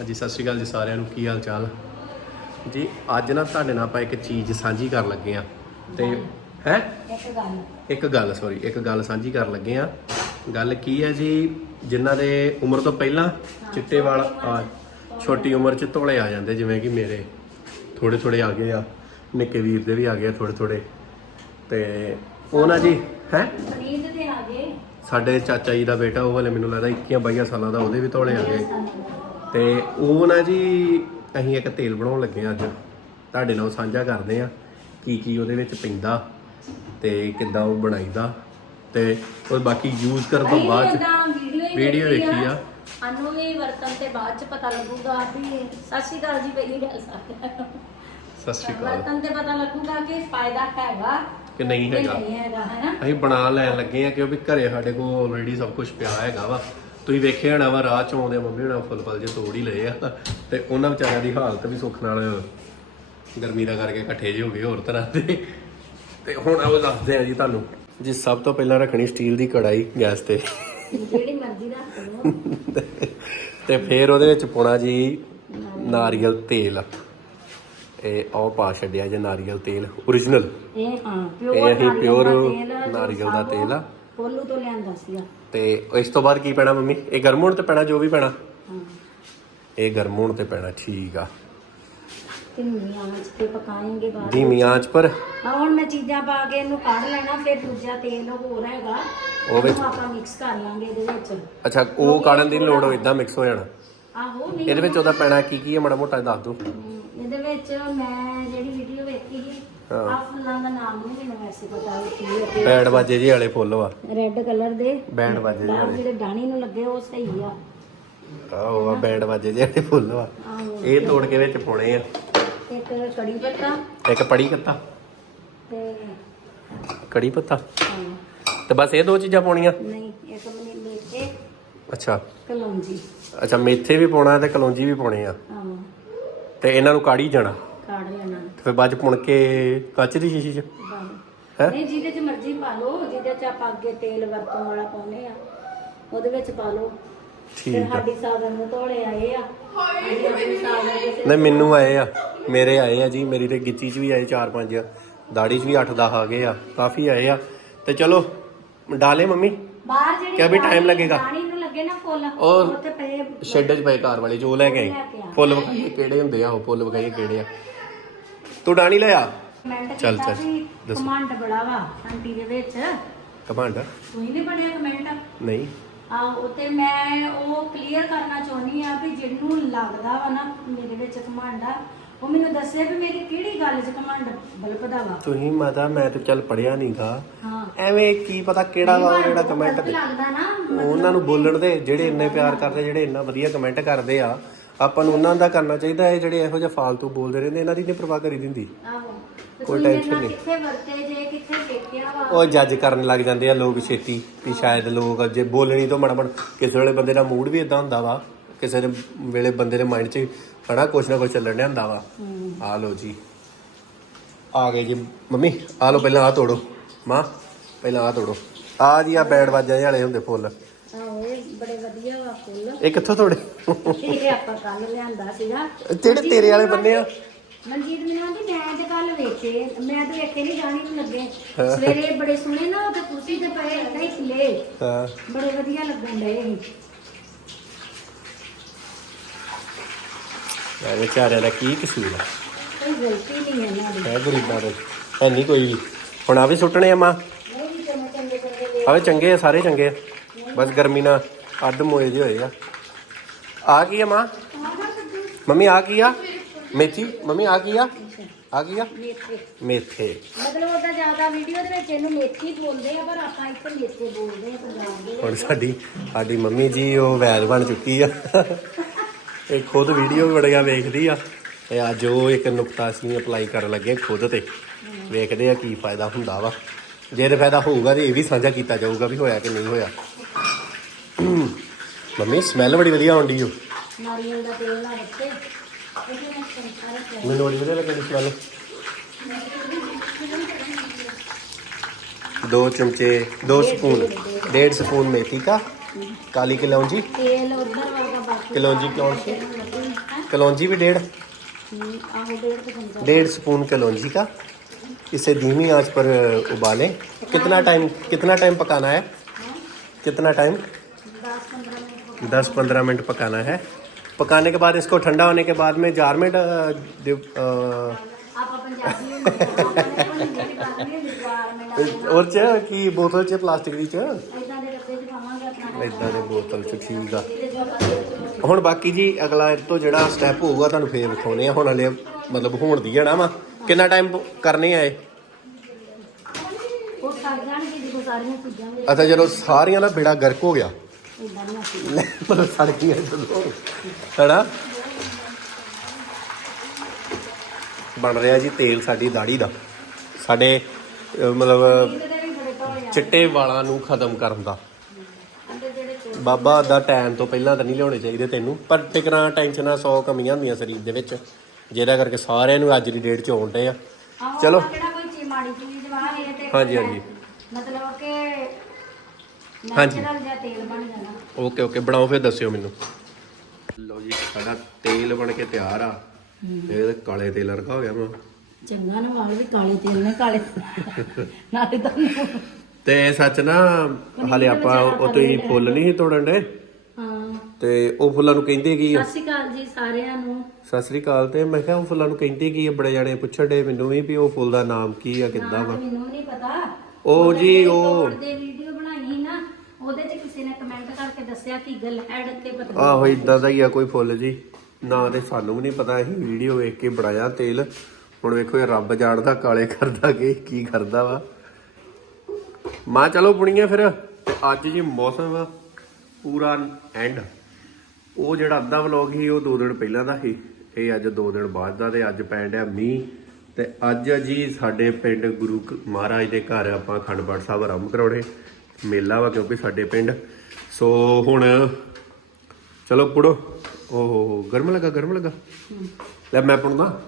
ਹਾਂਜੀ ਸਤਿ ਸ਼੍ਰੀ ਅਕਾਲ ਜੀ ਸਾਰਿਆਂ ਨੂੰ ਕੀ ਹਾਲ ਚਾਲ ਜੀ ਅੱਜ ਨਾ ਤੁਹਾਡੇ ਨਾਲ ਆਪਾਂ ਇੱਕ ਚੀਜ਼ ਸਾਂਝੀ ਕਰਨ ਲੱਗੇ ਆ ਤੇ ਹੈ? ਇੱਕ ਗੱਲ। ਇੱਕ ਗੱਲ ਸੌਰੀ ਇੱਕ ਗੱਲ ਸਾਂਝੀ ਕਰਨ ਲੱਗੇ ਆ ਗੱਲ ਕੀ ਹੈ ਜੀ ਜਿਨ੍ਹਾਂ ਦੇ ਉਮਰ ਤੋਂ ਪਹਿਲਾਂ ਚਿੱਟੇ ਵਾਲ ਆ ਛੋਟੀ ਉਮਰ 'ਚ ਧੋਲੇ ਆ ਜਾਂਦੇ ਜਿਵੇਂ ਕਿ ਮੇਰੇ ਥੋੜੇ ਥੋੜੇ ਆ ਗਏ ਆ ਨਿੱਕੇ ਵੀਰ ਦੇ ਵੀ ਆ ਗਏ ਆ ਥੋੜੇ ਥੋੜੇ ਤੇ ਉਹ ਨਾ ਜੀ ਹੈ? ਪਨੀਰ ਦੇ ਆ ਗਏ। ਸਾਡੇ ਚਾਚਾ ਜੀ ਦਾ ਬੇਟਾ ਉਹ ਹਲੇ ਮੈਨੂੰ ਲੱਗਦਾ 21 22 ਸਾਲਾਂ ਦਾ ਉਹਦੇ ਵੀ ਧੋਲੇ ਆ ਗਏ। ਤੇ ਉਹ ਨਾ ਜੀ ਅਸੀਂ ਇੱਕ ਤੇਲ ਬਣਾਉਣ ਲੱਗੇ ਆ ਅੱਜ। ਤੁਹਾਡੇ ਨਾਲ ਸਾਂਝਾ ਕਰਦੇ ਆ ਕੀ ਕੀ ਉਹਦੇ ਵਿੱਚ ਪੈਂਦਾ ਤੇ ਕਿੱਦਾਂ ਉਹ ਬਣਾਈਦਾ ਤੇ ਉਹ ਬਾਕੀ ਯੂਜ਼ ਕਰਨ ਤੋਂ ਬਾਅਦ ਚ ਵੀਡੀਓ ਵੇਖੀ ਆ। ਸਾਨੂੰ ਵੀ ਵਰਤਨ ਤੇ ਬਾਅਦ ਚ ਪਤਾ ਲੱਗੂਗਾ ਵੀ ਸਤਿ ਸ਼੍ਰੀ ਅਕਾਲ ਜੀ ਪਹਿਲੀ ਗੱਲ ਸਤਿ ਸ਼੍ਰੀ ਅਕਾਲ। ਵਰਤਨ ਤੇ ਪਤਾ ਲੱਗੂਗਾ ਕਿ ਫਾਇਦਾ ਹੈਗਾ ਕਿ ਨਹੀਂ ਹੈਗਾ। ਨਹੀਂ ਹੈਗਾ ਹੈਨਾ? ਅਸੀਂ ਬਣਾ ਲੈਣ ਲੱਗੇ ਆ ਕਿਉਂਕਿ ਘਰੇ ਸਾਡੇ ਕੋਲ ਆਲਰੇਡੀ ਸਭ ਕੁਝ ਪਿਆ ਹੈਗਾ ਵਾ। ਤੁਸੀਂ ਵੇਖਿਆ ਹੋਣਾ ਵਾ ਰਾਹ ਚੋਂ ਆਉਂਦੇ ਮੰਮੀ ਹੋਣਾ ਫੁੱਲ ਫਲ ਜੇ ਤੋੜ ਹੀ ਲਏ ਆ। ਤੇ ਉਹਨਾਂ ਵਿਚਾਰਿਆਂ ਦੀ ਹਾਲਤ ਵੀ ਸੁੱਖ ਨਾਲ ਗਰਮੀ ਦਾ ਕਰਕੇ ਇਕੱਠੇ ਜਿਹੇ ਹੋ ਗਏ ਹੋਰ ਤਰ੍ਹਾਂ ਦੇ। ਤੇ ਹੁਣ ਆਓ ਦੱਸਦੇ ਆ ਜੀ ਤੁਹਾਨੂੰ। ਜੀ ਸਭ ਤੋਂ ਪਹਿਲਾਂ ਰੱਖਣੀ ਸਟੀਲ ਦੀ ਕੜਾਈ ਗੈਸ ਤੇ। ਜਿਹੜੀ ਮਰਜ਼ੀ ਰੱਖ ਲਓ। ਤੇ ਫਿਰ ਉਹਦੇ ਵਿੱਚ ਪਾਉਣਾ ਜੀ ਨਾਰੀਅਲ ਤੇਲ। ਇਹ ਆਹ ਪਾ ਛੱਡਿਆ ਜੇ ਨਾਰੀਅਲ ਤੇਲ origignal ਇਹ ਹਾਂ ਪਿਓਰ ਨਾਰੀਅਲ ਦਾ ਤੇਲ ਆ। ਕੋਲੂ ਤੋਂ ਲਿਆਂਦਾ ਸੀਗਾ। ਤੇ ਇਸ ਤੋਂ ਬਾਅਦ ਕੀ ਪੈਣਾ ਮੰਮੀ? ਇਹ ਗਰਮ ਹੋਣ ਤੇ ਪੈਣਾ ਜੋ ਵੀ ਪੈਣਾ? ਹਾਂ। ਇਹ ਗਰਮ ਹੋਣ ਤੇ ਪੈਣਾ ਠੀਕ ਆ। ਕਿੰਨੀ ਆਂਚ ਤੇ ਪਕਾਏਂਗੇ ਬਾਅਦ ਧੀਮੀ ਆਂਚ ਪਰ ਹਾਂ, ਹੁਣ ਮੈਂ ਚੀਜ਼ਾਂ ਪਾ ਕੇ ਇਹਨੂੰ ਕੱਢ ਲੈਣਾ ਫਿਰ ਦੂਜਾ ਤੇਲ ਹੋਰ ਹੈਗਾ ਉਹ ਵਿੱਚ- ਆਪਾਂ ਮਿਕਸ ਕਰ ਲਾਂਗੇ ਇਹਦੇ ਵਿੱਚ। ਅੱਛਾ ਉਹ ਕਾੜਨ ਦੀ ਲੋੜ ਹੋ ਇਦਾਂ ਮਿਕਸ ਹੋ ਜਾਣਾ। ਆਹੋ ਨਹੀਂ ਇਹਦੇ ਵਿੱਚ ਉਹਦਾ ਪੈਣਾ ਕੀ ਕੀ ਹੈ ਮਾੜਾ ਮੋਟਾ ਦੱਸ ਦਿਓ। ਹਮ, ਇਹਦੇ ਵਿੱਚ ਮੈਂ ਜਿਹੜੀ ਵੀਡੀਓ ਵੇਖੀ ਸੀ। ਆ ਫੁੱਲਾਂ ਦਾ ਨਾਮ ਨਹੀਂ ਮੈਨੂੰ ਵੈਸੇ ਪਤਾ ਉਹ ਕੀ ਹੈ ਬੈਂਡ ਬਾਜੇ ਜਿਹੇ ਵਾਲੇ ਫੁੱਲ ਵਾ। ਰੈੱਡ ਕਲਰ ਦੇ। ਬੈਂਡ ਬਾਜੇ ਬਾਹਰ ਵਾਲੇ। ਜਿਹੜੇ ਡਾਣੀ ਨੂੰ ਲੱਗੇ ਉਹ ਸਹੀ ਆ। ਆਹੋ ਆ ਬੈਂਡ ਬਾਜੇ ਜਿਹੇ ਵਾਲੇ ਫੁੱਲ ਵਾ। ਆਹੋ। ਇਹ ਤੋੜ ਕੇ ਵਿੱਚ ਪਾਉਣੇ ਆ। ਇੱਕ ਕੜੀ ਪੱਤਾ। ਇੱਕ ਪੜੀ ਕੱਤਾ ਤੇ ਕੜੀ ਪੱਤਾ। ਹਾਂ, ਤੇ ਬਸ ਇਹ ਦੋ ਚੀਜ਼ਾਂ ਪਾਉਣੀਆਂ। ਨਹੀਂ ਇੱਕ ਮਨੀ ਮੇਥੇ ਅੱਛਾ। ਕਲੌਂਜੀ। ਅੱਛਾ ਮੇਥੇ ਵੀ ਪਾਉਣਾ ਤੇ ਕਲੌਂਜੀ ਵੀ ਪਾਉਣੇ ਆ। ਆਹੋ। ਤੇ ਇਹਨਾਂ ਨੂੰ ਕਾੜੀ ਜਾਣਾ। ਫਿਰ ਬਾਅਦ ਚ ਪੁਣ ਕੇ ਕੱਚ ਦੀ ਸ਼ੀਸ਼ੀ ਚ। ਹੈਂ? ਨਹੀਂ ਜਿਹਦੇ ਚ ਮਰਜ਼ੀ ਪਾ ਲਓ ਜਿਹਦੇ ਚ ਆਪਾਂ ਅੱਗੇ ਤੇਲ ਵਰਤੋਂ ਵਾਲਾ ਪਾਉਨੇ ਆ ਉਹਦੇ ਵਿੱਚ ਪਾ ਲਓ। ਫਿਰ ਠੀਕ ਆ। ਸਾਡੀ ਸਾਗਰ ਨੂੰ ਧੋਲੇ ਆਏ ਆ। ਅਸੀਂ ਆਪਣੀ ਸਾਗਰ ਦੇ ਸਿਰ ਨਹੀਂ ਮੈਨੂੰ ਆਏ ਆ। ਮੇਰੇ ਆਏ ਆ ਜੀ ਮੇਰੀ ਤੇ ਗਿੱਚੀ 'ਚ ਵੀ ਆਏ 4-5 ਦਾੜੀ 'ਚ ਵੀ 8-10 ਆ ਗਏ ਆ ਕਾਫੀ ਆਏ ਆ। ਤੇ ਚਲੋ ਡਾਲੇ ਮੰਮੀ। ਬਾਹਰ ਜਿਹੜੀ ਕਿਆ ਵੀ time ਡਾਣੀ- ਲੱਗੇਗਾ? ਡਾਣੀ ਨੂੰ ਲੱਗੇ ਨਾ ਫੁੱਲ ਔਰ ਉੱਥੇ ਪਏ ਸ਼ੈੱਡ 'ਚ ਪਏ ਘਰ ਵਾਲੇ ਜੋ ਲੈ ਕੇ ਆਏ। ਫੁੱਲ ਵਿਖਾਈਏ ਕਿਹੜੇ ਹੁੰਦੇ ਆ ਉਹ ਫੁੱਲ ਵਿਖਾਈਏ ਕਿਹੜੇ ਆ। ਤੂੰ ਡਾਣੀ ਲੈ ਆ ਕਮੈਂਟ ਚੱਲ, ਕੀਤਾ ਚੱਲ, ਸੀ ਦੱਸੋ। ਕਮਾਂਡ ਬੜਾ ਵਾ ਆਂਟੀ ਦੇ ਵਿੱਚ। ਕਮਾਂਡ? ਕੋਈ ਨਹੀਂ ਬਣਿਆ ਕਮੈਂਟ? ਨਹੀਂ। ਆ ਉਤੇ ਮੈਂ ਉਹ ਕਲੀਅਰ ਕਰਨਾ ਚਾਹੁੰਦੀ ਆ ਵੀ ਜਿਹਨੂੰ ਲੱਗਦਾ ਵਾ ਨਾ ਮੇਰੇ ਵਿੱਚ ਕਮਾਂਡ ਆ ਉਹ ਮੈਨੂੰ ਦੱਸੇ ਵੀ ਮੇਰੀ ਕਿਹੜੀ ਗੱਲ 'ਚ ਕਮਾਂਡ ਬਲਪਦਾ ਵਾ। ਤੁਸੀਂ ਮਾਤਾ ਮੈਂ ਤੇ ਚੱਲ ਪੜਿਆ ਨਹੀਂਗਾ ਹਾਂ। ਐਵੇਂ ਕੀ ਪਤਾ ਕਿਹੜਾ ਵਾ ਉਹ ਜਿਹੜਾ ਕਮੈਂਟ ਲੱਗਦਾ ਨਾ ਉਹਨਾਂ ਨੂੰ ਬੋਲਣ ਦੇ ਜਿਹੜੇ ਇੰਨੇ ਪਿਆਰ ਕਰਦੇ ਜਿਹੜੇ ਇੰਨਾ ਵਧੀਆ ਕਮੈਂਟ ਕਰਦੇ ਆ। ਆਪਾਂ ਨੂੰ ਉਹਨਾਂ ਦਾ ਕਰਨਾ ਚਾਹੀਦਾ ਹੈ ਜਿਹੜੇ ਇਹੋ ਜਿਹਾ ਫਾਲਤੂ ਬੋਲਦੇ ਰਹਿੰਦੇ ਇਹਨਾਂ ਦੀ ਨਹੀਂ ਪਰਵਾਹ ਕਰੀ ਦਿੰਦੀ। ਆਹੋ। ਤੇ ਕੋਈ ਤੁਸੀਂ tension ਇਹਨਾਂ ਨਹੀਂ। ਕਿੱਥੇ ਵਰਤੇ ਜੇ ਕਿੱਥੇ ਵੇਖਿਆ ਵਾ। ਉਹ ਜੱਜ ਕਰਨ ਲੱਗ ਜਾਂਦੇ ਆ ਲੋਕ ਛੇਤੀ ਵੀ ਸ਼ਾਇਦ ਲੋਕ ਜੇ ਬੋਲਣੀ ਤੋਂ ਮੜਾ ਮੜ ਕਿਸੇ ਵੇਲੇ ਬੰਦੇ ਦਾ ਮੂਡ ਵੀ ਇਦਾਂ ਹੁੰਦਾ ਵਾ ਕਿਸੇ ਦੇ ਵੇਲੇ ਬੰਦੇ ਦੇ ਮਾਈਂਡ 'ਚ ਹਨਾ ਕੁਛ ਨਾ ਕੁਛ ਚੱਲਣ ਡਿਆ ਹੁੰਦਾ ਵਾ। ਆ ਲਓ ਜੀ। ਆ ਗਏ ਜੀ। ਮੰਮੀ ਆ ਲਓ ਪਹਿਲਾਂ ਆ ਤੋੜੋ। ਮਾਂ ਪਹਿਲਾਂ ਆ ਤੋੜੋ। ਆ ਜੀ ਆ ਬੈਂਡ ਵਾਜਾਂ ਵਾਲੇ ਹੁੰਦੇ ਫੁੱਲ। ਇਹ ਬੜੇ ਵਧੀਆ ਵਾ ਫੁੱਲ। ਇਹ ਕਿੱਥੋਂ ਤੋੜੇ? ਇਹ ਆਪਾਂ ਕੱਲ ਲਿਆਂਦਾ ਸੀਗਾ। ਜਿਹੜੇ ਤੇਰੇ ਵਾਲੇ ਬੰਨੇ ਆ। ਮਨਜੀਤ ਮੈਨੂੰ ਆਂਦੀ ਮੈਂ ਤੇ ਕੱਲ ਵੇਖੇ ਮੈਂ ਤੇ ਵੇਖੇ ਨਹੀਂ ਜਾਣੀ ਨੂੰ ਲੱਗੇ। ਸਵੇਰੇ ਬੜੇ ਸੋਹਣੇ ਨਾ ਉਹ ਤੇ ਕੁਰਸੀ ਤੇ ਪਏ ਏਦਾਂ ਹੀ ਖਿਲੇ। ਹਾਂ। ਬੜੇ ਵਧੀਆ ਲੱਗਣ ਡਏ ਸੀ। ਇਹ ਵਿਚਾਰਿਆਂ ਦਾ ਕੀ ਕਸੂਰ ਆ? ਕੋਈ ਗਲਤੀ ਨਹੀਂ ਹੈ ਇਹਨਾਂ ਦੀ। ਹੈ ਗਰੀਬਾਂ ਦੇ। ਹੈ ਨਹੀਂ ਕੋਈ। ਵੀ ਹੁਣ ਆ ਵੀ ਸੁੱਟਣੇ ਆ ਮਾਂ? ਵੀ ਚੰਗੇ ਚੰਗੇ ਆਵੇ ਚੰਗੇ ਆ ਸਾਰੇ ਚੰਗੇ ਆ। ਬਸ ਗਰਮੀ ਨਾਲ ਅੱਧ ਮੋਏ ਜਿਹੇ ਹੋਏ ਆ। ਆ ਕੀ ਆ ਮਾਂ? ਮੰਮੀ ਆ ਕੀ ਆ? ਮੇਥੀ? ਮੰਮੀ ਆ ਕੀ ਆ? ਆ ਕੀ ਆ? ਮੇਥੇ। ਮੇਥੇ। ਮਤਲਬ ਉਹਦਾ ਜ਼ਿਆਦਾ ਵੀਡੀਓ ਦੇ ਵਿੱਚ ਇਹਨੂੰ ਮੇਥੀ ਬੋਲਦੇ ਆ ਪਰ ਆਪਾਂ ਇੱਥੇ ਮੇਥੇ ਬੋਲਦੇ ਆ ਪੰਜਾਬ ਦੇ ਹੁਣ ਸਾਡੀ ਸਾਡੀ ਮੰਮੀ ਜੀ ਉਹ ਵੈਦ ਬਣ ਚੁੱਕੀ ਆ। ਇਹ ਖੁਦ ਵੀਡੀਓ ਬੜੀਆਂ ਵੇਖਦੀ ਆ। ਤੇ ਅੱਜ ਉਹ ਇੱਕ ਨੁਕਤਾ ਅਸੀਂ ਅਪਲਾਈ ਕਰਨ ਲੱਗੇ ਖੁਦ ਤੇ। ਵੇਖਦੇ ਆ ਕੀ ਫਾਇਦਾ ਹੁੰਦਾ ਵਾ। ਜੇ ਤੇ ਫਾਇਦਾ ਹੋਊਗਾ ਤੇ ਇਹ ਵੀ ਸਾਂਝਾ ਕੀਤਾ ਜਾਊਗਾ ਵੀ ਹੋਇਆ ਕਿ ਨਹੀਂ ਹੋਇਆ। ਮੰਮੀ ਸਮੈਲ ਬੜੀ ਵਧੀਆ ਆਉਂਦੀ ਓ ਨਾਰੀਅਲ ਦਾ ਤੇਲ ਨਾਲ ਉੱਤੇ ਇਹਦੇ ਨਾਲ ਸੰਸਾਰ ਰੱਖਿਆ ਮੈਨੂੰ ਬੜੀ ਵਧੀਆ ਲੱਗਦੀ ਸਮੈਲ ਦੋ ਚਮਚੇ ਦੋ ਸਪੂਨ ਡੇਢ ਸਪੂਨ ਮੇਥੀ ਕਾ ਕਾਲੀ ਕਲੌਂਜੀ ਤੇਲ ਉਧਰ ਵਰਗਾ ਬਾਕੀ ਕਲੌਂਜੀ ਕੌਣ ਸੀ? ਹੈਂ? कलौंजी भी डेढ़ ਹਮ, ਆਹੋ ਡੇਢ ਕੁ ਚਮਚਾ डेढ़ स्पून कलौंजी का इसे धीमी आंच पर उबालें कितना टाइम कितना टाइम पकाना है कितना टाइम 10-15 ਮਿੰਟ 10 15 मिनट पकाना है पकाने के बाद इसको ठंडा होने के बाद में जार में ड- डिप- अ, ਆਪਾਂ ਪੰਜਾਬੀ ਹੁੰਦੇ ਆ ਆਪਣੇ ਕੋਲ ਜਿਹੜੀ ਗੱਲ ਨਹੀਂ ਹੁੰਦੀ ਬਾਹਰ ਮੇਲਾ और च की बोतल च प्लास्टिक दी च ਇਦਾਂ ਦੇ ਡੱਬੇ 'ਚ ਪਾਵਾਂਗੇ ਆਪਣਾ ਇਦਾਂ ਦੇ ਬੋਤਲ ਚ ਠੀਕ ਆ ਇਹਦੇ ਜੋ ਆਪਾਂ ਹੁਣ ਬਾਕੀ ਜੀ ਅਗਲਾ ਇਹ ਤੋਂ ਜਿਹੜਾ ਸਟੈਪ ਹੋਊਗਾ ਤੁਹਾਨੂੰ ਫੇਰ ਵਿਖਾਉਣੇ ਆ ਹੁਣ ਹਲੇ ਮਤਲਬ ਹੋਣ ਦੀ ਜਣਾ ਵਾ ਕਿੰਨਾ ਟਾਈਮ ਕਰਨੇ ਆ ਇਹ ਉਹ ਸੜ ਜਾਣਗੇ ਜਦੋਂ ਸਾਰੀਆਂ ਚੀਜ਼ਾਂ ਵਿੱਚ ਅੱਛਾ ਜਦੋਂ ਸਾਰੀਆਂ ਦਾ ਬੇੜਾ ਗਰਕ ਹੋ ਗਿਆ ਇਦਾਂ ਨਹੀਂ ਆਸੀ ਲੈ, ਸੜ ਜਦੋਂ ਬਣ ਰਿਹਾ ਜੀ ਤੇਲ ਸਾਡੀ ਦਾੜੀ ਦਾ। ਸਾਡੇ ਅਹ, ਮਤਲਬ ਚਿੱਟੇ ਵਾਲਾਂ ਨੂੰ ਖਤਮ ਕਰਨ ਦਾ। ਬਾਬਾ ਦਾ ਟਾਈਮ ਤੋਂ ਪਹਿਲਾਂ ਤਾਂ ਨਹੀਂ ਲਿਆਉਣੇ ਚਾਹੀਦੇ ਤੈਨੂੰ ਪਰ ਟਿਕਰਾਂ ਟੈਨਸ਼ਨਾਂ 100 ਕਮੀਆਂ ਹੁੰਦੀਆਂ ਸਰੀਰ ਦੇ ਵਿੱਚ ਜਿਹਦਾ ਕਰਕੇ ਸਾਰਿਆਂ ਨੂੰ ਅੱਜ ਦੀ ਡੇਟ 'ਚ ਆਉਣ ਡਏ ਆ। ਚਲੋ। ਆਪਾਂ ਕਿਹੜਾ ਕੋਈ ਚੀਜ਼ ਮਾੜੀ ਚੀਜ਼ ਵਾ ਇਹ ਤੇ ਹਾਂਜੀ, ਹਾਂਜੀ। ਮਤਲਬ ਕਿ ਹਾਂਜੀ। ਨੈਚੁਰਲ ਜਿਹਾ ਤੇਲ ਬਣ ਜਾਣਾ। ਓਕੇ ਓਕੇ ਬਣਾਓ ਫਿਰ ਦੱਸਿਓ ਮੈਨੂੰ। ਲਓ ਜੀ ਸਾਡਾ ਤੇਲ ਬਣ ਕੇ ਤਿਆਰ ਆ। ਇਹ ਤਾਂ ਕਾਲੇ ਤੇਲ ਵਰਗਾ ਹੋ ਗਿਆ ਮੈਂ ਚੰਗਾ ਨਾ ਵਾਲ ਵੀ ਕਾਲੇ ਤੇਲ ਨੇ ਕਾਲੇ ਨਾਲੇ ਤੁਹਾਨੂੰ ਤੇ ਸੱਚ ਨਾ ਹਾਲੇ ਆਪਾਂ ਉਹ ਤੁਸੀਂ ਫੁੱਲ ਨਹੀਂ ਸੀ ਤੋੜਨ ਦੇ ਹਾਂ। ਤੇ ਉਹ ਫੁੱਲਾਂ ਨੂੰ ਕਹਿੰਦੇ ਕੀ ਆ? ਸਤਿ ਸ਼੍ਰੀ ਅਕਾਲ ਜੀ ਸਾਰਿਆਂ ਨੂੰ। ਸਤਿ ਸ੍ਰੀ ਅਕਾਲ ਤੇ ਮੈਂ ਕਿਹਾ ਉਹ ਫੁੱਲਾਂ ਨੂੰ ਕਹਿੰਦੇ ਕੀ ਆ? ਬੜੇ ਜਾਣੇ ਪੁੱਛਣ ਦੇ ਮੈਨੂੰ ਵੀ ਵੀ ਉਹ ਫੁੱਲ ਦਾ ਨਾਮ ਕੀ ਆ ਕਿੱਦਾਂ ਵਾ? ਮੈਨੂੰ ਨਹੀਂ ਪਤਾ। ਉਹ ਜੀ, ਉਹ- ਦੇ ਵੀਡੀਓ ਬਣਾਈ ਸੀ ਨਾ ਉਹਦੇ 'ਚ ਕਿਸੇ ਨੇ ਕਮੈਂਟ ਕਰਕੇ ਦੱਸਿਆ ਕਿ ਗਲ ਹੈਡ ਤੇ ਪਤਾ ਆਹੋ ਇਦਾਂ ਦਾ ਹੀ ਆ ਕੋਈ ਫੁੱਲ ਜੀ। ਨਾ ਤੇ ਸਾਨੂੰ ਵੀ ਨਹੀਂ ਪਤਾ ਅਸੀਂ ਵੀਡੀਓ ਵੇਖ ਕੇ ਬਣਾਇਆ ਤੇਲ। ਹੁਣ ਵੇਖੋ ਇਹ ਰੱਬ ਜਾਣਦਾ ਕਾਲੇ ਕਰਦਾ ਕਿ ਕੀ ਕਰਦਾ ਵਾ। ਮਾਂ ਚਲੋ ਬੁਣੀਏ ਫਿਰ। ਤੇ ਅੱਜ ਜੀ ਮੌਸਮ ਪੂਰਾ ਐਂਡ ਉਹ ਜਿਹੜਾ ਅੱਧਾ ਵਲੌਗ ਸੀ ਉਹ ਦੋ ਦਿਨ ਪਹਿਲਾਂ ਦਾ ਸੀ। ਇਹ ਅੱਜ ਦੋ ਦਿਨ ਬਾਅਦ ਦਾ ਤੇ ਅੱਜ ਪੈਣ ਡਿਆ ਮੀਂਹ। ਤੇ ਅੱਜ ਜੀ ਸਾਡੇ ਪਿੰਡ ਗੁਰੂ ਮਹਾਰਾਜ ਦੇ ਘਰ ਆਪਾਂ ਅਖੰਡ ਪਾਠ ਸਾਹਿਬ ਆਰੰਭ ਕਰਾਉਣੇ। ਮੇਲਾ ਵਾ ਕਿਉਂਕਿ ਸਾਡੇ ਪਿੰਡ। ਸੋ ਹੁਣ ਚਲੋ ਪੜੋ। ਓਹ, ਗਰਮ ਲੱਗਾ ਗਰਮ ਲੱਗਾ? ਲੈ ਮੈਂ ਪੜਦਾ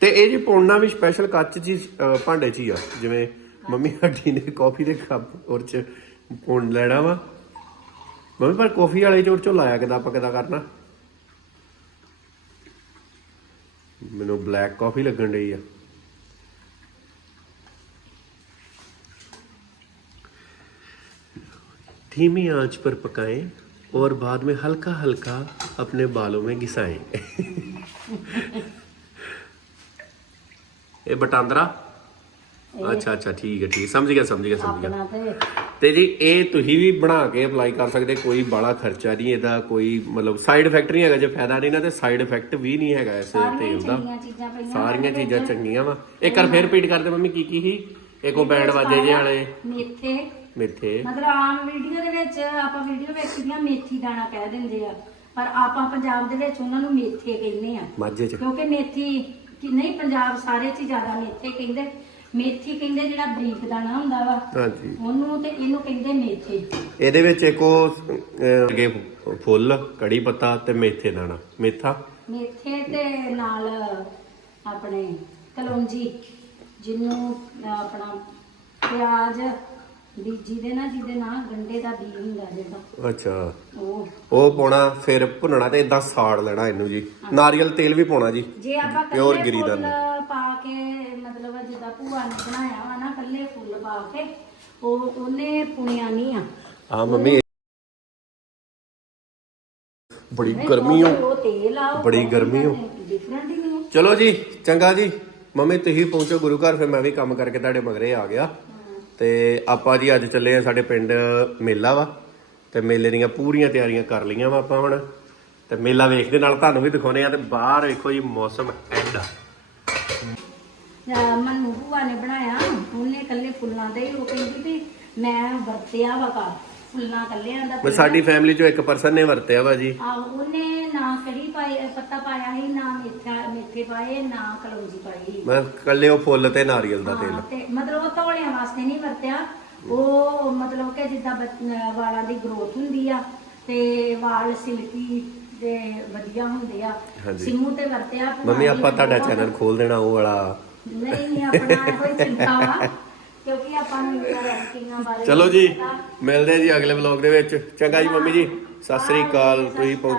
ਤੇ ਇਹ ਜੀ ਪੁਣਨਾ ਵੀ ਸਪੈਸ਼ਲ ਕੱਚ ਜੀ ਭਾਂਡੇ 'ਚ ਹੀ ਆ। ਜਿਵੇਂ ਮੰਮੀ ਸਾਡੀ ਨੇ ਕਾਫੀ ਦੇ ਕੱਪ ਔਰ ਚ ਪੁਣ ਲੈਣਾ ਵਾ। ਮੰਮੀ, ਪਰ ਕਾਫੀ ਵਾਲੇ ਚੋਰ ਚੋਂ ਲਾਇਆ ਕਿਦਾ, ਆਪਾਂ ਕਿਦਾ ਕਰਨਾ? ਮੈਨੂੰ ਬਲੈਕ ਕਾਫੀ ਲੱਗਣ ਰਹੀ ਆ। धीमी आंच पर पकाएं और बाद में हल्का हल्का अपने बालों में घिसाएं ਇਹ ਬਟਾਂਦਰਾ ਅੱਛਾ ਅੱਛਾ ਠੀਕ ਹੈ ਠੀਕ ਸਮਝ ਗਿਆ ਸਮਝ ਗਿਆ ਸਮਝ ਗਿਆ ਆਪਣਾ ਤੇ ਤੇ ਜੀ ਇਹ ਤੁਸੀਂ ਵੀ ਬਣਾ ਕੇ ਅਪਲਾਈ ਕਰ ਸਕਦੇ ਕੋਈ ਬਾਲਾ ਖਰਚਾ ਨਹੀਂ ਇਹਦਾ ਕੋਈ ਮਤਲਬ ਸਾਈਡ ਇਫੈਕਟ ਨਹੀਂ ਹੈਗਾ ਜੇ ਫਾਇਦਾ ਨਹੀਂ ਨਾ ਤੇ ਸਾਈਡ ਇਫੈਕਟ ਵੀ ਨਹੀਂ ਹੈਗਾ ਇਸ ਸਾਰੀਆਂ ਤੇਲ ਦਾ ਚੰਗੀਆਂ ਚੀਜ਼ਾਂ ਪਈਆਂ ਸਾਰੀਆਂ ਚੀਜ਼ਾਂ ਚੰਗੀਆਂ ਵਾ ਇੱਕ ਵਾਰ ਫੇਰ ਰਿਪੀਟ ਕਰਦੇ ਮੰਮੀ ਕੀ ਕੀ ਸੀ ਇੱਕ ਉਹ ਬੈਂਡ ਵਾਜੇ ਜੇ ਵਾਲੇ ਮੇਥੇ ਮਿੱਠੇ ਮਤਲਬ ਆਮ ਵੀਡੀਓ ਦੇ ਵਿੱਚ ਆਪਾਂ ਵੀਡੀਓ ਵੇਖਦੀਆਂ ਮੇਥੀ ਦਾਣਾ ਕਹਿ ਦਿੰਦੇ ਆ। ਪਰ ਆਪਾਂ ਪੰਜਾਬ ਦੇ ਵਿੱਚ ਉਹਨਾਂ ਨੂੰ ਮੇਥੇ ਕਹਿੰਦੇ ਆ। ਮਾਝੇ ਚ। ਕਿਉਂਕਿ ਮੇਥੀ ਕਿ ਨਹੀਂ ਪੰਜਾਬ ਸਾਰੇ 'ਚ ਹੀ ਜ਼ਿਆਦਾ ਮੇਥੇ ਕਹਿੰਦੇ। ਮੇਥੀ ਕਹਿੰਦੇ ਜਿਹੜਾ ਬਰੀਕ ਦਾਣਾ ਹੁੰਦਾ ਵਾ ਹਾਂਜੀ। ਉਹਨੂੰ ਤੇ ਇਹਨੂੰ ਕਹਿੰਦੇ ਮੇਥੇ। ਇਹਦੇ ਵਿੱਚ ਇੱਕ ਉਹ ਅਹ, ਅੱਗੇ ਫੁੱਲ ਕੜੀ ਪੱਤਾ ਤੇ ਮੇਥੇ ਦਾਣਾ। ਮੇਥਾ? ਮੇਥੇ ਤੇ ਨਾਲ ਆਪਣੇ ਕਲੌਂਜੀ ਜਿਹਨੂੰ ਆਪਣਾ ਪਿਆਜ਼ ਬੀਜੀ ਦੇ ਨਾ ਜਿਹਦੇ ਨਾਲ ਗੰਡੇ ਦਾ ਬੀਜ ਹੁੰਦਾ ਜਿਹੜਾ। ਅੱਛਾ। ਉਹ ਉਹ ਪਾਉਣਾ ਫਿਰ ਭੁੰਨਣਾ ਤੇ ਇਦਾਂ ਸਾੜ ਲੈਣਾ ਇਹਨੂੰ ਜੀ। ਨਾਰੀਅਲ ਤੇਲ ਵੀ ਪਾਉਣਾ ਜੀ। ਜੇ ਆਪਾਂ Pure ਕੱਲੇ ਗਿਰੀ ਦਾ ਫੁੱਲ ਪਾ ਕੇ ਮਤਲਬ ਜਿੱਦਾਂ ਭੂਆ ਨੇ ਬਣਾਇਆ ਵਾ ਨਾ ਕੱਲੇ ਫੁੱਲ ਪਾ ਕੇ ਉਹ ਉਹਨੇ ਪੁਣਿਆ ਨਹੀਂ ਆ। ਆ ਮੰਮੀ ਬੜੀ ਗਰਮੀ ਹੋ ਉਹ ਤੇਲ ਆ ਬੜੀ ਗਰਮੀ ਹੋ। ਡਿਫਰੈਂਟ ਹੀ ਨਹੀਂ ਹੈ ਚਲੋ ਜੀ ਚੰਗਾ ਜੀ। ਮੰਮੀ ਤੁਸੀਂ ਪਹੁੰਚੋ ਗੁਰੂ ਘਰ ਫਿਰ ਮੈਂ ਵੀ ਕੰਮ ਕਰਕੇ ਤੁਹਾਡੇ ਮਗਰੇ ਆ ਗਿਆ। ਤੇ ਆਪਾਂ ਜੀ ਅੱਜ ਚੱਲੇ ਆ ਸਾਡੇ ਪਿੰਡ ਮੇਲਾ ਵਾ ਤੇ ਮੇਲੇ ਦੀਆਂ ਪੂਰੀਆਂ ਤਿਆਰੀਆਂ ਕਰ ਲਈਆਂ ਵਾ ਆਪਾਂ ਹੁਣ। ਤੇ ਮੇਲਾ ਵੇਖਦੇ ਨਾਲ ਤੁਹਾਨੂੰ ਵੀ ਦਿਖਾਉਨੇ ਆ ਤੇ ਬਾਹਰ ਵੇਖੋ ਜੀ ਮੌਸਮ ਐਂਡ ਮਨੂੰ ਭੂਆ ਨੇ ਬਣਾਇਆ ਉਹਨੇ ਫੁੱਲਾਂ ਦੇ ਹੀ ਉਹ ਕਹਿੰਦੀ ਵੀ ਮੈਂ ਵਰਤਿਆ ਵਾ ਘਰ ਫੁੱਲਾਂ ਕੱਲਿਆਂ ਦਾ ਮੈਂ ਸਾਡੀ ਫੈਮਿਲੀ ਚੋਂ ਇੱਕ ਪਰਸਨ ਨੇ ਵਰਤਿਆ ਵਾ ਜੀ। ਆ ਉਹਨੇ ਨਾ ਕੜੀ ਪਾਈ ਪੱਤਾ ਪਾਇਆ ਸੀ ਨਾ ਮੇਥਾ ਮੇਥੇ ਪਾਏ ਨਾ ਕਲੌਂਜੀ ਪਾਈ। ਮੈਂ ਕੱਲੇ ਉਹ ਫੁੱਲ ਤੇ ਨਾਰੀਅਲ ਦਾ ਤੇਲ। ਹਾਂ, ਤੇ ਮਤਲਬ ਉਹ ਧੌਲਿਆਂ ਵਾਸਤੇ ਨਹੀਂ ਵਰਤਿਆ। ਉਹ ਮਤਲਬ ਕਿ ਜਿੱਦਾਂ ਬੱਚ- ਵਾਲਾਂ ਦੀ ਗਰੋਥ ਹੁੰਦੀ ਆ ਤੇ ਵਾਲ ਸਿਲਕੀ ਦੇ ਵਧੀਆ ਹੁੰਦੇ ਆ। ਹਾਂਜੀ। ਸਿੰਮੂ ਤੇ ਵਰਤਿਆ ਮੰਮੀ ਆਪਾਂ ਤੁਹਾਡਾ ਬਹੁਤ- ਚੈਨਲ ਖੋਲ ਦੇਣਾ ਉਹ ਵਾਲਾ। ਨਹੀਂ ਨਹੀਂ ਆਪਣਾ ਕੋਈ ਚਿੰਤਾ ਵਾ ਕਿਉਂਕਿ ਆਪਾਂ ਨੂੰ ਇਹਨਾਂ ਰੈਸਪੀਆਂ ਬਾਰੇ ਚਲੋ ਜੀ ਪਤਾ। ਮਿਲਦੇ ਜੀ ਅਗਲੇ ਵਲੌਗ ਦੇ ਵਿੱਚ। ਚੰਗਾ ਜੀ ਮੰਮੀ ਜੀ ਸਤਿ ਸ੍ਰੀ ਅਕਾਲ ਤੁਸੀਂ ਪਹੁੰਚ